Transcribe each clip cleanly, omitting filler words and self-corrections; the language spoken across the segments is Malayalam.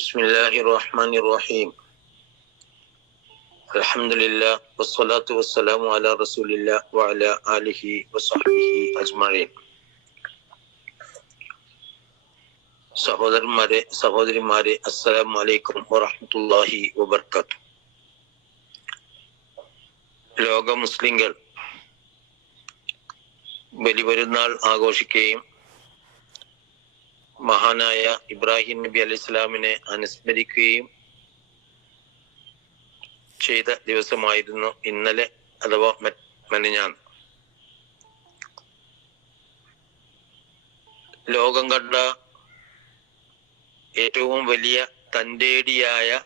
ബിസ്മില്ലാഹിർറഹ്മാനിർറഹീം. അൽഹംദുലില്ലാ വസ്സലാത്തു വസ്സലാമു അലാ റസൂലില്ലാ വഅലാ ആലിഹി വസഹ്ബിഹി അജ്മഈൻ. സഹോദരന്മാരെ, സഹോദരിമാരെ, അസ്സലാമു അലൈക്കും വറഹ്മത്തുള്ളാഹി വബറകാതുഹു. ലോക മുസ്ലിങ്ങൾ ബലിപെരുന്നാൾ ആഘോഷിക്കുകയും മഹാനായ ഇബ്രാഹിം നബി അലൈഹി ഇസ്ലാമിനെ അനുസ്മരിക്കുകയും ചെയ്ത ദിവസമായിരുന്നു ഇന്നലെ അഥവാ മെനഞ്ഞാന്ന്. ലോകം കണ്ട ഏറ്റവും വലിയ തന്റേടിയായ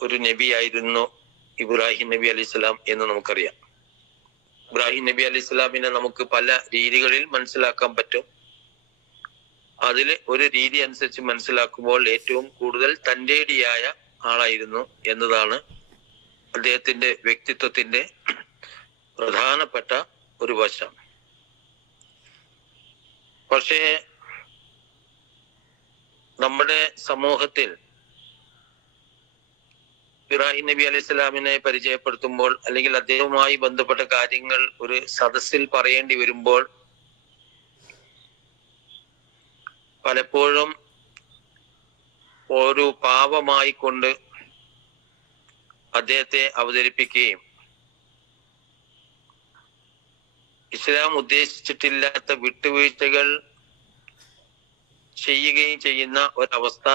ഒരു നബിയായിരുന്നു ഇബ്രാഹിം നബി അലൈഹി ഇസ്ലാം എന്ന് നമുക്കറിയാം. ഇബ്രാഹിം നബി അലൈഹി ഇസ്ലാമിനെ നമുക്ക് പല രീതികളിൽ മനസ്സിലാക്കാൻ പറ്റും. അതില് ഒരു രീതി അനുസരിച്ച് മനസ്സിലാക്കുമ്പോൾ ഏറ്റവും കൂടുതൽ തന്റേടിയായ ആളായിരുന്നു എന്നതാണ് അദ്ദേഹത്തിന്റെ വ്യക്തിത്വത്തിന്റെ പ്രധാനപ്പെട്ട ഒരു വശം. പക്ഷേ നമ്മുടെ സമൂഹത്തിൽ ഇബ്രാഹിം നബി അലൈഹി സ്വലാമിനെ പരിചയപ്പെടുത്തുമ്പോൾ അല്ലെങ്കിൽ അദ്ദേഹവുമായി ബന്ധപ്പെട്ട കാര്യങ്ങൾ ഒരു സദസ്സിൽ പറയേണ്ടി വരുമ്പോൾ പലപ്പോഴും ഒരു പാവമായി കൊണ്ട് അദ്ദേഹത്തെ അവതരിപ്പിക്കുകയും ഇസ്ലാം ഉദ്ദേശിച്ചിട്ടില്ലാത്ത വിട്ടുവീഴ്ചകൾ ചെയ്യുകയും ചെയ്യുന്ന ഒരവസ്ഥ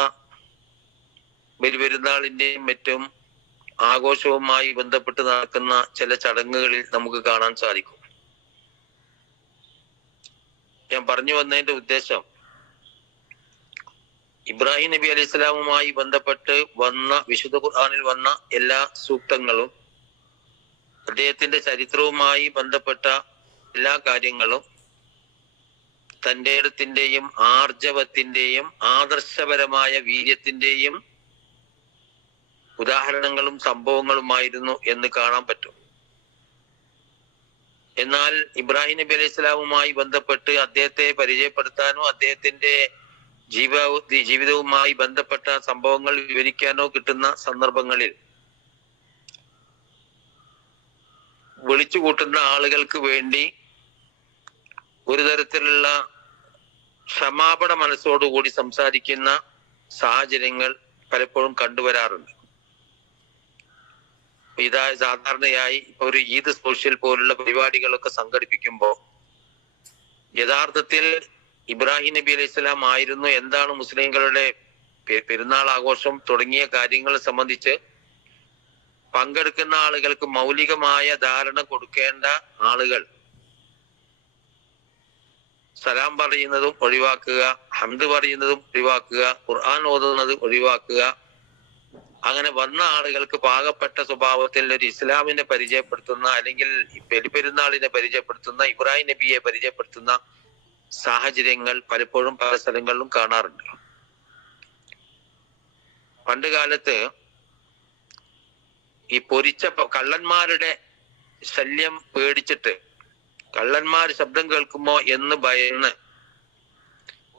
ബലിപെരുന്നാളിന്റെയും മറ്റും ആഘോഷവുമായി ബന്ധപ്പെട്ട് നടക്കുന്ന ചില ചടങ്ങുകളിൽ നമുക്ക് കാണാൻ സാധിക്കും. ഞാൻ പറഞ്ഞു വന്നതിന്റെ ഉദ്ദേശം, ഇബ്രാഹിം നബി അലൈഹി സ്വലാമുമായി ബന്ധപ്പെട്ട് വന്ന വിശുദ്ധ ഖുർആനിൽ വന്ന എല്ലാ സൂക്തങ്ങളും അദ്ദേഹത്തിന്റെ ചരിത്രവുമായി ബന്ധപ്പെട്ട എല്ലാ കാര്യങ്ങളും തന്റെ ഇടത്തിന്റെയും ആർജവത്തിന്റെയും ആദർശപരമായ വീര്യത്തിന്റെയും ഉദാഹരണങ്ങളും സംഭവങ്ങളുമായിരുന്നു എന്ന് കാണാൻ പറ്റും. എന്നാൽ ഇബ്രാഹിം നബി അലൈഹി സ്വലാമുമായി ബന്ധപ്പെട്ട് അദ്ദേഹത്തെ പരിചയപ്പെടുത്താനോ അദ്ദേഹത്തിന്റെ ജീവിതവുമായി ബന്ധപ്പെട്ട സംഭവങ്ങൾ വിവരിക്കാനോ കിട്ടുന്ന സന്ദർഭങ്ങളിൽ വിളിച്ചു കൂട്ടുന്ന ആളുകൾക്ക് വേണ്ടി ഒരു തരത്തിലുള്ള ക്ഷമാപണ മനസ്സോടുകൂടി സംസാരിക്കുന്ന സാഹചര്യങ്ങൾ പലപ്പോഴും കണ്ടുവരാറുണ്ട്. സാധാരണയായി ഒരു ഈദ് സോഷ്യൽ പോലുള്ള പരിപാടികളൊക്കെ സംഘടിപ്പിക്കുമ്പോൾ യഥാർത്ഥത്തിൽ ഇബ്രാഹിം നബി അലൈഹി സ്വലാം ആയിരുന്നു എന്താണ് മുസ്ലിങ്ങളുടെ പെരുന്നാൾ ആഘോഷം തുടങ്ങിയ കാര്യങ്ങളെ സംബന്ധിച്ച് പങ്കെടുക്കുന്ന ആളുകൾക്ക് മൗലികമായ ധാരണ കൊടുക്കേണ്ട ആളുകൾ സലാം പറയുന്നതും ഒഴിവാക്കുക, ഹംദ് പറയുന്നതും ഒഴിവാക്കുക, ഖുർആൻ ഓതുന്നത് ഒഴിവാക്കുക. അങ്ങനെ വന്ന ആളുകൾക്ക് പാകപ്പെട്ട സ്വഭാവത്തിൽ ഒരു ഇസ്ലാമിനെ പരിചയപ്പെടുത്തുന്ന അല്ലെങ്കിൽ ബലിപെരുന്നാളിനെ പരിചയപ്പെടുത്തുന്ന ഇബ്രാഹിം നബിയെ പരിചയപ്പെടുത്തുന്ന സാഹചര്യങ്ങൾ പലപ്പോഴും പല സ്ഥലങ്ങളിലും കാണാറുണ്ട്. പണ്ട് കാലത്ത് ഈ പൊരിച്ച കള്ളന്മാരുടെ ശല്യം പേടിച്ചിട്ട് കള്ളന്മാർ ശബ്ദം കേൾക്കുമോ എന്ന് ഭയന്ന്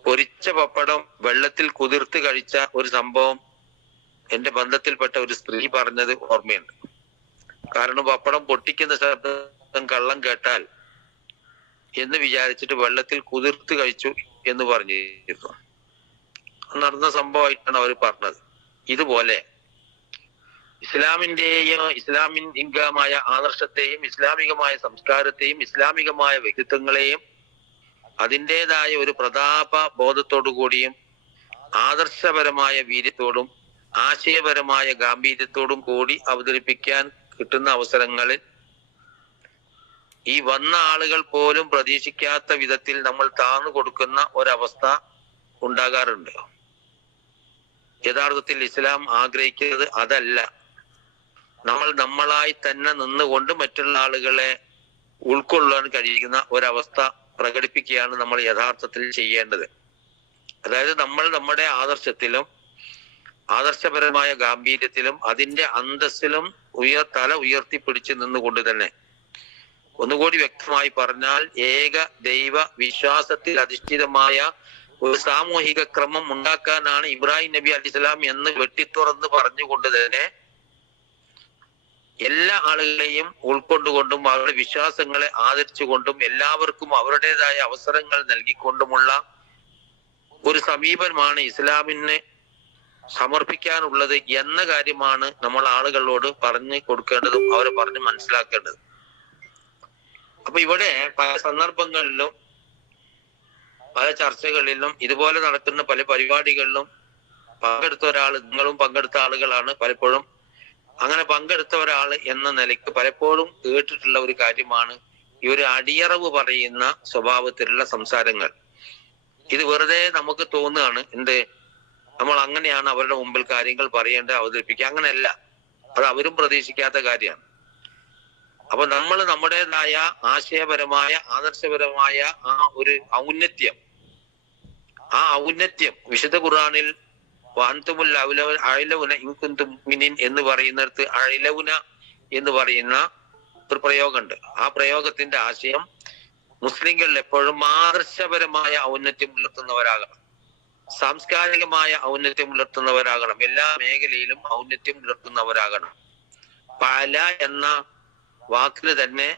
പൊരിച്ച പപ്പടം വെള്ളത്തിൽ കുതിർത്ത് കഴിച്ച ഒരു സംഭവം എന്റെ ബന്ധത്തിൽപ്പെട്ട ഒരു സ്ത്രീ പറഞ്ഞത് ഓർമ്മയുണ്ട്. കാരണം പപ്പടം പൊട്ടിക്കുന്ന ശബ്ദം കള്ളം കേട്ടാൽ എന്ന് വിചാരിച്ചിട്ട് വെള്ളത്തിൽ കുതിർത്ത് കഴിച്ചു എന്ന് പറഞ്ഞിരുന്നു. നടന്ന സംഭവമായിട്ടാണ് അവർ പറഞ്ഞത്. ഇതുപോലെ ഇസ്ലാമികമായ ആദർശത്തെയും ഇസ്ലാമികമായ സംസ്കാരത്തെയും ഇസ്ലാമികമായ വ്യക്തിത്വങ്ങളെയും അതിൻ്റെതായ ഒരു പ്രതാപ ബോധത്തോടു കൂടിയും ആദർശപരമായ വീര്യത്തോടും ആശയപരമായ ഗാംഭീര്യത്തോടും കൂടി അവതരിപ്പിക്കാൻ കിട്ടുന്ന അവസരങ്ങളിൽ ഈ വന്ന ആളുകൾ പോലും പ്രതീക്ഷിക്കാത്ത വിധത്തിൽ നമ്മൾ താന്നു കൊടുക്കുന്ന ഒരവസ്ഥ ഉണ്ടാകാറുണ്ട്. യഥാർത്ഥത്തിൽ ഇസ്ലാം ആഗ്രഹിക്കുന്നത് അതല്ല. നമ്മളായി തന്നെ നിന്നുകൊണ്ട് മറ്റുള്ള ആളുകളെ ഉൾക്കൊള്ളാൻ കഴിയുന്ന ഒരവസ്ഥ പ്രകടിപ്പിക്കുകയാണ് നമ്മൾ യഥാർത്ഥത്തിൽ ചെയ്യേണ്ടത്. അതായത് നമ്മൾ നമ്മുടെ ആദർശത്തിലും ആദർശപരമായ ഗാംഭീര്യത്തിലും അതിന്റെ അന്തസ്സിലും തല ഉയർത്തിപ്പിടിച്ച് നിന്നുകൊണ്ട് തന്നെ, ഒന്നുകൂടി വ്യക്തമായി പറഞ്ഞാൽ, ഏക ദൈവ വിശ്വാസത്തിൽ അധിഷ്ഠിതമായ ഒരു സാമൂഹിക ക്രമം ഉണ്ടാക്കാനാണ് ഇബ്രാഹിം നബി അലൈഹിസ്സലാം എന്ന് വെട്ടിത്തുറന്ന് പറഞ്ഞുകൊണ്ട് തന്നെ എല്ലാ ആളുകളെയും ഉൾക്കൊണ്ടുകൊണ്ടും അവരുടെ വിശ്വാസങ്ങളെ ആദരിച്ചുകൊണ്ടും എല്ലാവർക്കും അവരുടേതായ അവസരങ്ങൾ നൽകിക്കൊണ്ടുമുള്ള ഒരു സമീപനമാണ് ഇസ്ലാമിന് സമർപ്പിക്കാനുള്ളത് എന്ന കാര്യമാണ് നമ്മൾ ആളുകളോട് പറഞ്ഞു കൊടുക്കേണ്ടതും അവരെ പറഞ്ഞ് മനസ്സിലാക്കേണ്ടതും. അപ്പൊ ഇവിടെ പല സന്ദർഭങ്ങളിലും പല ചർച്ചകളിലും ഇതുപോലെ നടക്കുന്ന പല പരിപാടികളിലും പങ്കെടുത്ത ഒരാൾ, നിങ്ങളും പങ്കെടുത്ത ആളുകളാണ് പലപ്പോഴും. അങ്ങനെ പങ്കെടുത്ത ഒരാൾ എന്ന നിലയ്ക്ക് പലപ്പോഴും കേട്ടിട്ടുള്ള ഒരു കാര്യമാണ് ഈ ഒരു അടിയറവ് പറയുന്ന സ്വഭാവത്തിലുള്ള സംസാരങ്ങൾ. ഇത് വെറുതെ നമുക്ക് തോന്നുകയാണ്, നമ്മൾ അങ്ങനെയാണ് അവരുടെ മുമ്പിൽ കാര്യങ്ങൾ പറയേണ്ടത്, അവതരിപ്പിക്കുക. അങ്ങനെയല്ല, അത് അവരും പ്രതീക്ഷിക്കാത്ത കാര്യമാണ്. അപ്പൊ നമ്മൾ നമ്മുടേതായ ആശയപരമായ ആദർശപരമായ ആ ഒരു ഔന്നത്യം വിശുദ്ധ ഖുർആനിൽ വാൻതുമുൽ അഅലൗന ഇൻ കുൻതും മുഅ്മിനീൻ എന്ന് പറയുന്നിടത്ത് അഅലൗന എന്ന് പറയുന്ന ഒരു പ്രയോഗമുണ്ട്. ആ പ്രയോഗത്തിന്റെ ആശയം മുസ്ലിങ്ങളിൽ എപ്പോഴും ആദർശപരമായ ഔന്നത്യം പുലർത്തുന്നവരാകണം, സാംസ്കാരികമായ ഔന്നത്യം പുലർത്തുന്നവരാകണം, എല്ലാ മേഖലയിലും ഔന്നത്യം പുലർത്തുന്നവരാകണം. അല എന്ന വാക്കിന് തന്നെ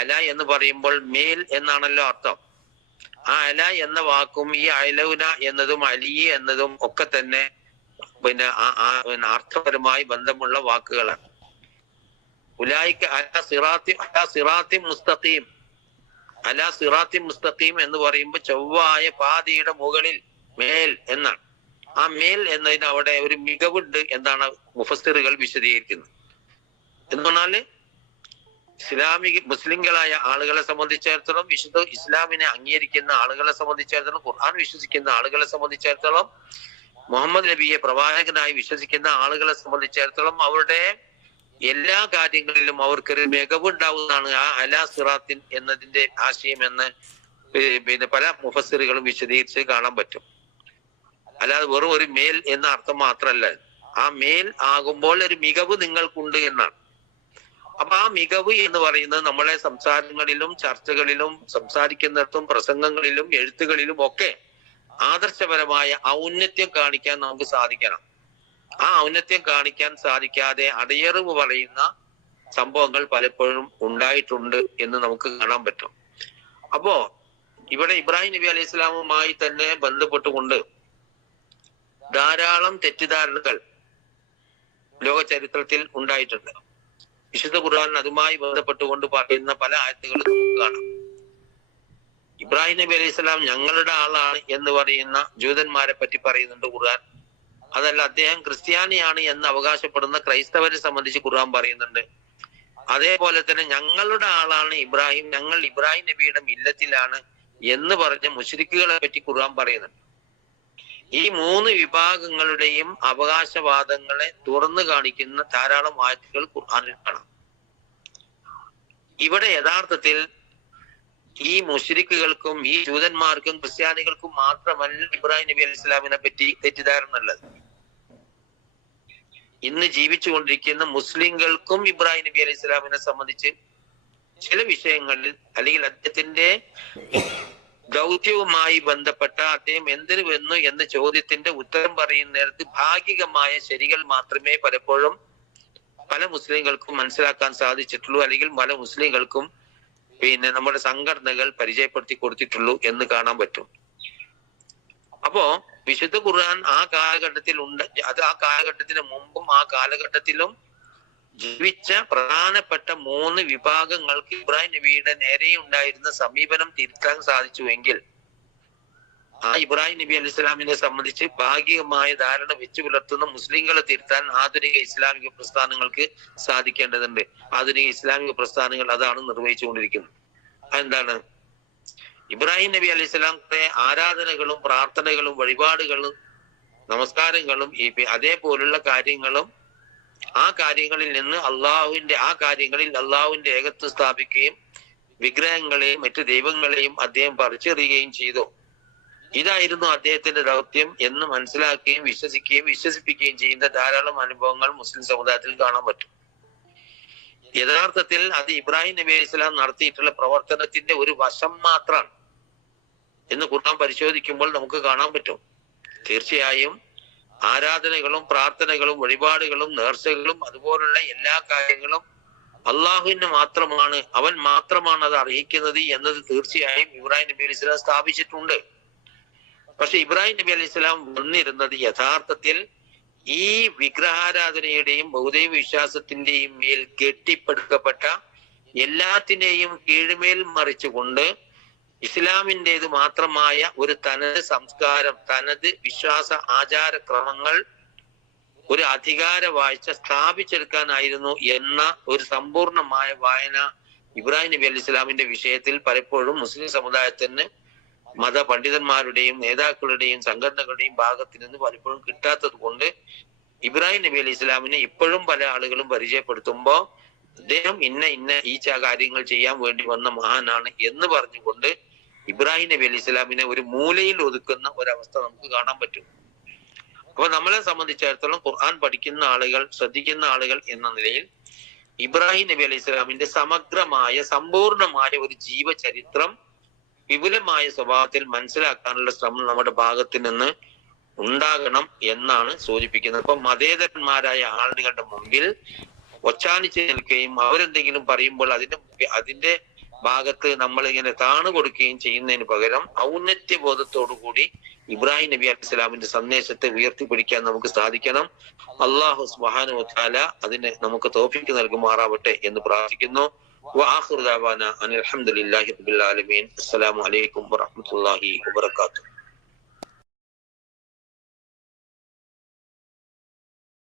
അല എന്ന് പറയുമ്പോൾ മേൽ എന്നാണല്ലോ അർത്ഥം. ആ അല എന്ന വാക്കും ഈ അലൗന എന്നതും അലിയ എന്നതും ഒക്കെ തന്നെ അർത്ഥപരമായി ബന്ധമുള്ള വാക്കുകളാണ്. ഉലായിക അലാ സിറാത്തി മുസ്തഖീം, അലാ സിറാത്തി മുസ്തഖീം എന്ന് പറയുമ്പോൾ ചൊവ്വായ പാതയുടെ മുകളിൽ, മേൽ എന്നാണ്. ആ മേൽ എന്നതിന് അവിടെ ഒരു മികവുണ്ട് എന്നാണ് മുഫസ്സിറുകൾ വിശദീകരിക്കുന്നത്. എന്ന് പറഞ്ഞാല് മുസ്ലിങ്ങളായ ആളുകളെ സംബന്ധിച്ചിടത്തോളം, വിശുദ്ധ ഇസ്ലാമിനെ അംഗീകരിക്കുന്ന ആളുകളെ സംബന്ധിച്ചിടത്തോളം, ഖുർആൻ വിശ്വസിക്കുന്ന ആളുകളെ സംബന്ധിച്ചിടത്തോളം, മുഹമ്മദ് നബിയെ പ്രവാചകനായി വിശ്വസിക്കുന്ന ആളുകളെ സംബന്ധിച്ചിടത്തോളം അവരുടെ എല്ലാ കാര്യങ്ങളിലും അവർക്കൊരു മികവുണ്ടാവുന്നതാണ് ആ അലാ സിറാത്തിൻ എന്നതിന്റെ ആശയം എന്ന് പല മുഫസ്സിറുകളും വിശദീകരിച്ച് കാണാൻ പറ്റും. അല്ലാതെ വെറും ഒരു മേൽ എന്ന അർത്ഥം മാത്രമല്ല, ആ മേൽ ആകുമ്പോൾ ഒരു മികവ് നിങ്ങൾക്കുണ്ട് എന്നാണ്. അപ്പൊ ആ മികവ് എന്ന് പറയുന്നത് നമ്മളെ സംസാരങ്ങളിലും ചർച്ചകളിലും സംസാരിക്കുന്നിടത്തും പ്രസംഗങ്ങളിലും എഴുത്തുകളിലും ഒക്കെ ആദർശപരമായ ഔന്നത്യം കാണിക്കാൻ നമുക്ക് സാധിക്കണം. ആ ഔന്നത്യം കാണിക്കാൻ സാധിക്കാതെ അടിയറവ് പറയുന്ന സംഭവങ്ങൾ പലപ്പോഴും ഉണ്ടായിട്ടുണ്ട് എന്ന് നമുക്ക് കാണാൻ പറ്റും. അപ്പോ ഇവിടെ ഇബ്രാഹിം നബി അലൈഹി സ്വലാമുമായി തന്നെ ബന്ധപ്പെട്ടുകൊണ്ട് ധാരാളം തെറ്റിദ്ധാരണകൾ ലോക ചരിത്രത്തിൽ ഉണ്ടായിട്ടുണ്ട്. വിശുദ്ധ ഖുർആൻ അതുമായി ബന്ധപ്പെട്ടുകൊണ്ട് പറയുന്ന പല ആയത്തുകളും നമുക്ക് കാണാം. ഇബ്രാഹിം നബി അലൈഹി സ്വലാം ഞങ്ങളുടെ ആളാണ് എന്ന് പറയുന്ന ജൂതന്മാരെ പറ്റി പറയുന്നുണ്ട് ഖുർആൻ. അതല്ല, അദ്ദേഹം ക്രിസ്ത്യാനിയാണ് എന്ന് അവകാശപ്പെടുന്ന ക്രൈസ്തവരെ സംബന്ധിച്ച് ഖുർആൻ പറയുന്നുണ്ട്. അതേപോലെ തന്നെ ഞങ്ങളുടെ ആളാണ് ഇബ്രാഹിം, ഞങ്ങൾ ഇബ്രാഹിം നബിയുടെ മില്ലത്തിലാണ് എന്ന് പറഞ്ഞ മുശ്രിക്കുകളെ പറ്റി ഖുർആൻ പറയുന്നുണ്ട്. ഈ മൂന്ന് വിഭാഗങ്ങളുടെയും അവകാശവാദങ്ങളെ തുറന്നു കാണിക്കുന്ന ധാരാളം ആയത്തുകൾ ഖുർആനിൽ കാണാം. ഇവിടെ യഥാർത്ഥത്തിൽ ഈ മുശ്രിക്കുകൾക്കും ഈ ജൂതന്മാർക്കും ക്രിസ്ത്യാനികൾക്കും മാത്രമല്ല ഇബ്രാഹിം നബി അലൈഹി സ്വലാമിനെ പറ്റി തെറ്റിദ്ധാരണ ഉള്ളത്. ഇന്ന് ജീവിച്ചുകൊണ്ടിരിക്കുന്ന മുസ്ലിങ്ങൾക്കും ഇബ്രാഹിം നബി അലൈഹി സ്വലാമിനെ സംബന്ധിച്ച് ചില വിഷയങ്ങളിൽ അല്ലെങ്കിൽ അദ്ദേഹത്തിന്റെ ദൗത്യവുമായി ബന്ധപ്പെട്ട അദ്ദേഹം എന്തിനു വന്നു എന്ന ചോദ്യത്തിന്റെ ഉത്തരം പറയുന്ന നേരത്ത് ഭാഗികമായ ശരികൾ മാത്രമേ പലപ്പോഴും പല മുസ്ലിങ്ങൾക്കും മനസ്സിലാക്കാൻ സാധിച്ചിട്ടുള്ളൂ, അല്ലെങ്കിൽ പല മുസ്ലിങ്ങൾക്കും നമ്മുടെ സംഘടനകൾ പരിചയപ്പെടുത്തി കൊടുത്തിട്ടുള്ളൂ എന്ന് കാണാൻ പറ്റും. അപ്പോ വിശുദ്ധ ഖുർആൻ ആ കാലഘട്ടത്തിൽ ഉണ്ട്. അത് ആ കാലഘട്ടത്തിന് മുമ്പും ആ കാലഘട്ടത്തിലും ജീവിച്ച പ്രധാനപ്പെട്ട മൂന്ന് വിഭാഗങ്ങൾക്ക് ഇബ്രാഹിം നബിയുടെ നേരെ ഉണ്ടായിരുന്ന സമീപനം തിരുത്താൻ സാധിച്ചുവെങ്കിൽ ആ ഇബ്രാഹിം നബി അലൈഹി സ്വലാമിനെ സംബന്ധിച്ച് ഭാഗികമായ ധാരണ വെച്ചു പുലർത്തുന്ന മുസ്ലിങ്ങളെ തിരുത്താൻ ആധുനിക ഇസ്ലാമിക പ്രസ്ഥാനങ്ങൾക്ക് സാധിക്കേണ്ടതുണ്ട്. ആധുനിക ഇസ്ലാമിക പ്രസ്ഥാനങ്ങൾ അതാണ് നിർവഹിച്ചുകൊണ്ടിരിക്കുന്നത്. അതെന്താണ്? ഇബ്രാഹിം നബി അലൈഹി സ്വലാമിന്റെ ആരാധനകളും പ്രാർത്ഥനകളും വഴിപാടുകളും നമസ്കാരങ്ങളും അതേപോലുള്ള കാര്യങ്ങളും ആ കാര്യങ്ങളിൽ നിന്ന് അള്ളാഹുവിന്റെ ഏകത്വം സ്ഥാപിക്കുകയും വിഗ്രഹങ്ങളെയും മറ്റു ദൈവങ്ങളെയും അദ്ദേഹം പറിച്ചെറിയുകയും ചെയ്തു. ഇതായിരുന്നു അദ്ദേഹത്തിന്റെ ദൗത്യം എന്ന് മനസ്സിലാക്കുകയും വിശ്വസിപ്പിക്കുകയും ചെയ്യുന്ന ധാരാളം അനുഭവങ്ങൾ മുസ്ലിം സമുദായത്തിൽ കാണാൻ പറ്റും. യഥാർത്ഥത്തിൽ അത് ഇബ്രാഹിം നബി അലൈഹി സ്വലാം നടത്തിയിട്ടുള്ള പ്രവർത്തനത്തിന്റെ ഒരു വശം മാത്രമാണ്. എന്ന് ഖുർആൻ പരിശോധിക്കുമ്പോൾ നമുക്ക് കാണാൻ പറ്റും. തീർച്ചയായും ആരാധനകളും പ്രാർത്ഥനകളും വഴിപാടുകളും നേർച്ചകളും അതുപോലുള്ള എല്ലാ കാര്യങ്ങളും അള്ളാഹുവിന് മാത്രമാണ്, അവൻ മാത്രമാണ് അത് അർഹിക്കുന്നത് എന്നത് തീർച്ചയായും ഇബ്രാഹിം നബി അലൈഹി സ്വലാം സ്ഥാപിച്ചിട്ടുണ്ട്. പക്ഷെ ഇബ്രാഹിം നബി അലൈഹി സ്വലാം വന്നിരുന്നത് യഥാർത്ഥത്തിൽ ഈ വിഗ്രഹാരാധനയുടെയും ഭൗതിക വിശ്വാസത്തിന്റെയും മേൽ കെട്ടിപ്പടുക്കപ്പെട്ട എല്ലാത്തിനെയും കീഴ്മേൽ മറിച്ചുകൊണ്ട് ഇസ്ലാമിൻ്റെത് മാത്രമായ ഒരു തനത് സംസ്കാരം, തനത് വിശ്വാസ ആചാരക്രമങ്ങൾ, ഒരു അധികാര വാഴ്ച സ്ഥാപിച്ചെടുക്കാനായിരുന്നു എന്ന ഒരു സമ്പൂർണമായ വായന ഇബ്രാഹിം നബി അലൈഹി സ്വലാമിന്റെ വിഷയത്തിൽ പലപ്പോഴും മുസ്ലിം സമുദായത്തിന് മത പണ്ഡിതന്മാരുടെയും നേതാക്കളുടെയും സംഘടനകളുടെയും ഭാഗത്ത് നിന്ന് പലപ്പോഴും കിട്ടാത്തത് കൊണ്ട് ഇബ്രാഹിം നബി അലൈഹി സ്വലാമിനെ ഇപ്പോഴും പല ആളുകളും പരിചയപ്പെടുത്തുമ്പോൾ അദ്ദേഹം ഇന്ന ഈ കാര്യങ്ങൾ ചെയ്യാൻ വേണ്ടി വന്ന മഹാനാണ് എന്ന് പറഞ്ഞുകൊണ്ട് ഇബ്രാഹിം നബി അലൈഹി സ്വലാമിനെ ഒരു മൂലയിൽ ഒതുക്കുന്ന ഒരവസ്ഥ നമുക്ക് കാണാൻ പറ്റും. അപ്പൊ നമ്മളെ സംബന്ധിച്ചിടത്തോളം ഖുർആൻ പഠിക്കുന്ന ആളുകൾ, ശ്രദ്ധിക്കുന്ന ആളുകൾ എന്ന നിലയിൽ ഇബ്രാഹിം നബി അലൈഹി സ്വലാമിന്റെ സമഗ്രമായ സമ്പൂർണമായ ഒരു ജീവചരിത്രം വിപുലമായ സ്വഭാവത്തിൽ മനസ്സിലാക്കാനുള്ള ശ്രമം നമ്മുടെ ഭാഗത്ത് നിന്ന് ഉണ്ടാകണം എന്നാണ് സൂചിപ്പിക്കുന്നത്. അപ്പൊ മതേതരന്മാരായ ആളുകളുടെ മുമ്പിൽ ഒച്ചാനിച്ച് നിൽക്കുകയും അവരെന്തെങ്കിലും പറയുമ്പോൾ അതിന്റെ ഭാഗത്ത് നമ്മൾ ഇങ്ങനെ താണു കൊടുക്കുകയും ചെയ്യുന്നതിന് പകരം ഔന്നത്യബോധത്തോടുകൂടി ഇബ്രാഹിം നബി അലൈഹി സ്വലാമിന്റെ സന്ദേശത്തെ ഉയർത്തിപ്പിടിക്കാൻ നമുക്ക് സാധിക്കണം. അല്ലാഹു സുബ്ഹാനഹു വ തആല അതിന് നമുക്ക് തൗഫീഖ് നൽകുമാറാവട്ടെ എന്ന് പ്രാർത്ഥിക്കുന്നു. വആഖിറു ദഅവാന അനിൽ ഹംദുലില്ലാഹി റബ്ബിൽ ആലമീൻ. അസ്സലാമു അലൈക്കും വറഹ്മത്തുള്ളാഹി വബറകാതുഹു.